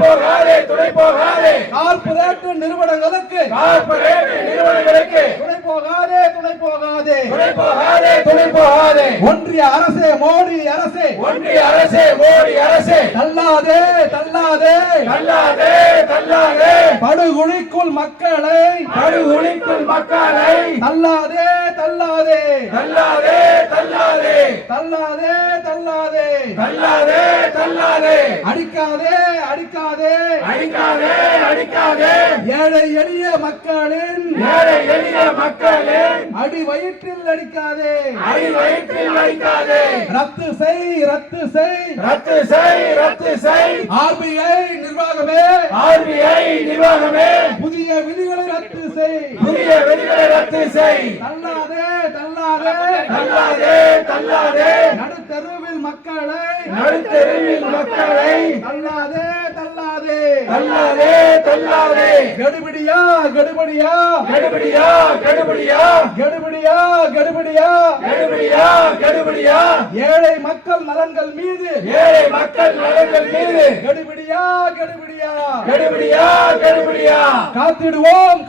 போகாதே துணை போகாதே கார்ப்பரேட் நிறுவனங்களுக்கு துணை போகாதே ஒன்றிய அரசே மோடி அரசே தள்ளாதே படுகுழிக்குள் மக்களை தள்ளாதே அடிக்காதே ஏழை எளிய மக்களின் அடி வயிற்றில் அடிக்காதே ரத்து செய் ஆர்பிஐ நிர்வாகமே புதிய விதிகளை ரத்து செய் தள்ளாதே நடுத்தெருவில் மக்களை தள்ளாதே கடுபடியா ஏழை மக்கள் நலன்கள் மீது கடுபடியா காத்திடுவோம்